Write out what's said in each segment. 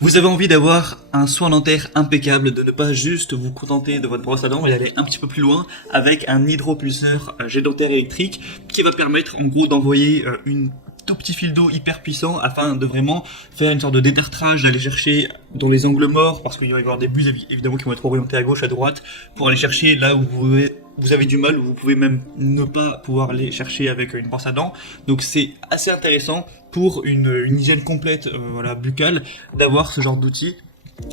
Vous avez envie d'avoir un soin dentaire impeccable, de ne pas juste vous contenter de votre brosse à dents et d'aller un petit peu plus loin avec un hydropulseur jet dentaire électrique qui va permettre en gros d'envoyer une tout petit fil d'eau hyper puissant afin de vraiment faire une sorte de détartrage, d'aller chercher dans les angles morts parce qu'il va y avoir des bus évidemment qui vont être orientés à gauche, à droite pour aller chercher là où vous avez du mal, ou vous pouvez même ne pas pouvoir les chercher avec une brosse à dents. Donc c'est assez intéressant pour une hygiène complète voilà, buccale d'avoir ce genre d'outil.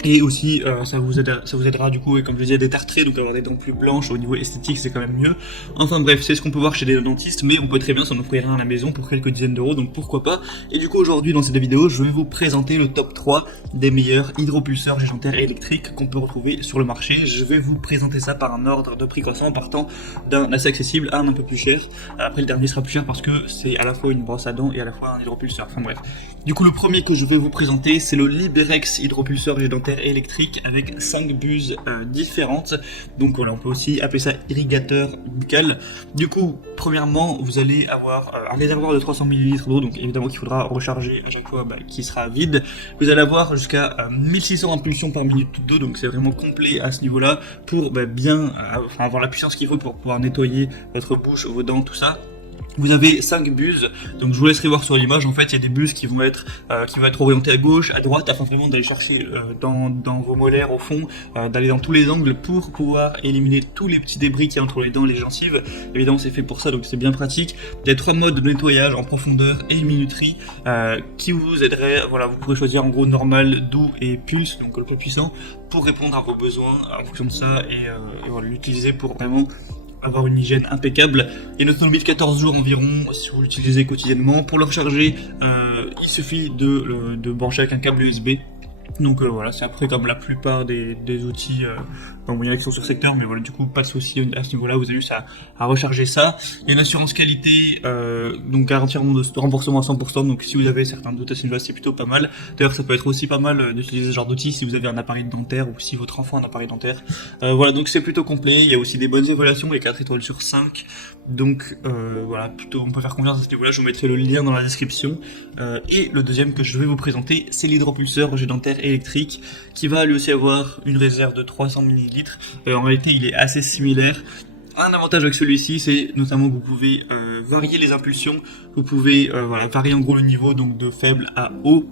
Et aussi, ça vous aidera du coup, et comme je disais, à détartrer, donc avoir des dents plus blanches. Au niveau esthétique, c'est quand même mieux. Enfin bref, c'est ce qu'on peut voir chez des dentistes, mais on peut très bien s'en offrir un à la maison pour quelques dizaines d'euros, donc pourquoi pas. Et du coup, aujourd'hui, dans cette vidéo, je vais vous présenter le top 3 des meilleurs hydropulseurs jet dentaires électriques qu'on peut retrouver sur le marché. Je vais vous présenter ça par un ordre de prix croissant, partant d'un assez accessible à un peu plus cher. Après, le dernier sera plus cher parce que c'est à la fois une brosse à dents et à la fois un hydropulseur. Enfin bref. Du coup, le premier que je vais vous présenter, c'est le Liberex hydropulseur jet dentaire électrique avec 5 buses différentes. Donc voilà, on peut aussi appeler ça irrigateur buccal. Du coup, premièrement, vous allez avoir un réservoir de 300 ml d'eau, donc évidemment qu'il faudra recharger à chaque fois qui sera vide. Vous allez avoir jusqu'à 1600 impulsions par minute d'eau, donc c'est vraiment complet à ce niveau-là pour bien avoir la puissance qu'il faut pour pouvoir nettoyer votre bouche, vos dents, tout ça. Vous avez 5 buses, donc je vous laisserai voir sur l'image. En fait, il y a des buses qui vont être orientées à gauche, à droite, afin vraiment d'aller chercher dans vos molaires au fond, d'aller dans tous les angles pour pouvoir éliminer tous les petits débris qu'il y a entre les dents et les gencives. Évidemment, c'est fait pour ça, donc c'est bien pratique. Il y a 3 modes de nettoyage en profondeur et minuterie qui vous aideraient. Voilà, vous pourrez choisir en gros normal, doux et pulse, donc le plus puissant, pour répondre à vos besoins en fonction de ça et voilà, l'utiliser pour vraiment avoir une hygiène impeccable. Et une autonomie de 14 jours environ si vous l'utilisez quotidiennement. Pour le recharger, il suffit de brancher avec un câble USB. Donc voilà, c'est après comme la plupart des outils, bon, il y en a qui sont sur secteur, mais voilà, du coup pas de souci à ce niveau-là, vous avez juste à recharger ça. Il y a une assurance qualité, donc garantie de remboursement à 100%, donc si vous avez certains doutes à ce niveau-là, c'est plutôt pas mal. D'ailleurs, ça peut être aussi pas mal d'utiliser ce genre d'outil si vous avez un appareil dentaire ou si votre enfant a un appareil dentaire. Voilà, donc c'est plutôt complet. Il y a aussi des bonnes évaluations, les 4 étoiles sur 5. Donc voilà, plutôt on peut faire confiance à ce niveau-là, je vous mettrai le lien dans la description. Et le deuxième que je vais vous présenter, c'est l'hydropulseur jet dentaire électrique qui va lui aussi avoir une réserve de 300 ml. En réalité, il est assez similaire. Un avantage avec celui-ci, c'est notamment que vous pouvez varier les impulsions, vous pouvez voilà, varier en gros le niveau, donc de faible à haut,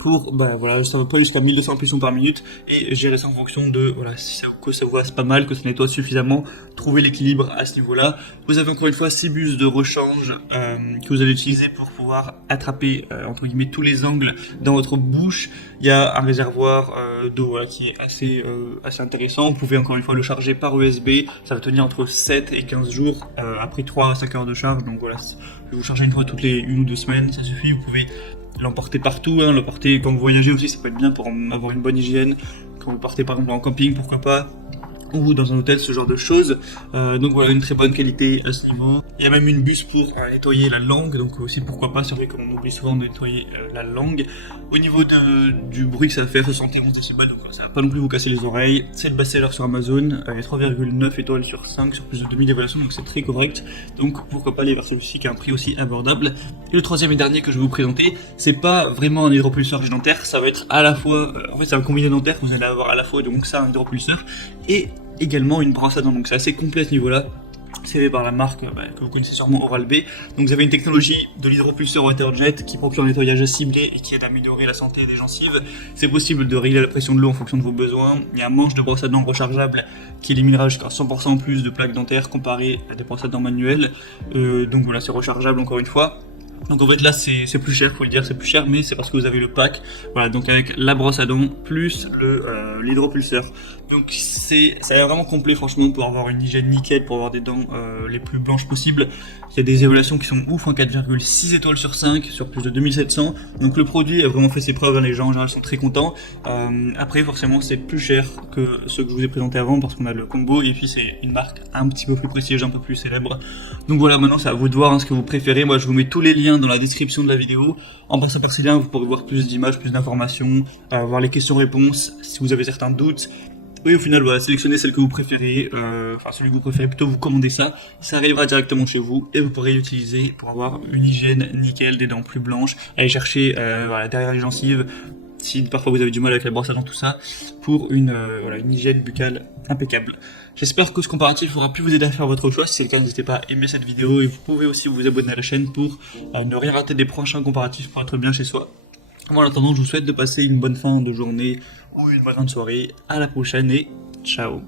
pour voilà, ça va pas jusqu'à 1200 impulsions par minute, et gérer ça en fonction de voilà, si que ça vous passe pas mal, que ça nettoie suffisamment, trouver l'équilibre à ce niveau-là. Vous avez encore une fois 6 bus de rechange que vous allez utiliser pour pouvoir attraper entre guillemets tous les angles dans votre bouche. Il y a un réservoir d'eau voilà, qui est assez intéressant. Vous pouvez encore une fois le charger par USB, ça va tenir entre 7 et 15 jours après 3 à 5 heures de charge. Donc voilà, vous chargez une fois toutes les 1 ou 2 semaines, ça suffit. Vous pouvez l'emporter partout, l'emporter quand vous voyagez aussi, ça peut être bien pour avoir une bonne hygiène. Quand vous partez par exemple en camping, pourquoi pas, ou dans un hôtel, ce genre de choses. Donc voilà, une très bonne qualité à ce niveau. Il y a même une buse pour nettoyer la langue, donc aussi pourquoi pas, c'est vrai qu'on oublie souvent de nettoyer la langue. Au niveau du bruit que ça fait, 71 décibels, donc ça va pas non plus vous casser les oreilles. C'est le best-seller sur Amazon, il y a 3,9 étoiles sur 5 sur plus de 2000 évaluations, donc c'est très correct. Donc pourquoi pas aller vers celui-ci qui a un prix aussi abordable. Et le troisième et dernier que je vais vous présenter, c'est pas vraiment un hydropulseur jet dentaire, ça va être à la fois, en fait c'est un combiné dentaire, vous allez avoir à la fois donc ça, un hydropulseur, et également une brosse à dents, donc c'est assez complet à ce niveau-là. C'est fait par la marque que vous connaissez sûrement, Oral-B. Donc vous avez une technologie de l'hydropulseur Waterjet qui procure un nettoyage ciblé et qui aide à améliorer la santé des gencives. C'est possible de régler la pression de l'eau en fonction de vos besoins. Il y a un manche de brosse à dents rechargeable qui éliminera jusqu'à 100% plus de plaques dentaires comparé à des brosses à dents manuelles. Donc voilà, c'est rechargeable encore une fois. Donc en fait là c'est plus cher, faut le dire, c'est plus cher, mais c'est parce que vous avez le pack, voilà, donc avec la brosse à dents plus l'hydropulseur. Donc ça a l'air vraiment complet franchement pour avoir une hygiène nickel, pour avoir des dents les plus blanches possibles. Il y a des évaluations qui sont ouf, 4,6 étoiles sur 5 sur plus de 2700. Donc le produit a vraiment fait ses preuves, les gens en général sont très contents. Après forcément c'est plus cher que ceux que je vous ai présentés avant parce qu'on a le combo et puis c'est une marque un petit peu plus prestigieuse, un peu plus célèbre. Donc voilà, maintenant c'est à vous de voir ce que vous préférez. Moi je vous mets tous les liens dans la description de la vidéo. En passant par ces liens, vous pourrez voir plus d'images, plus d'informations, voir les questions-réponses si vous avez certains doutes. Oui, au final, voilà, sélectionnez celle que vous préférez, celui que vous préférez, plutôt vous commandez ça arrivera directement chez vous et vous pourrez l'utiliser pour avoir une hygiène nickel, des dents plus blanches, aller chercher voilà, derrière les gencives, si parfois vous avez du mal avec la brosse à dents, tout ça, pour une hygiène buccale impeccable. J'espère que ce comparatif aura pu vous aider à faire votre choix. Si c'est le cas, n'hésitez pas à aimer cette vidéo et vous pouvez aussi vous abonner à la chaîne pour ne rien rater des prochains comparatifs pour être bien chez soi. En attendant, je vous souhaite de passer une bonne fin de journée ou une bonne fin de soirée. À la prochaine et ciao.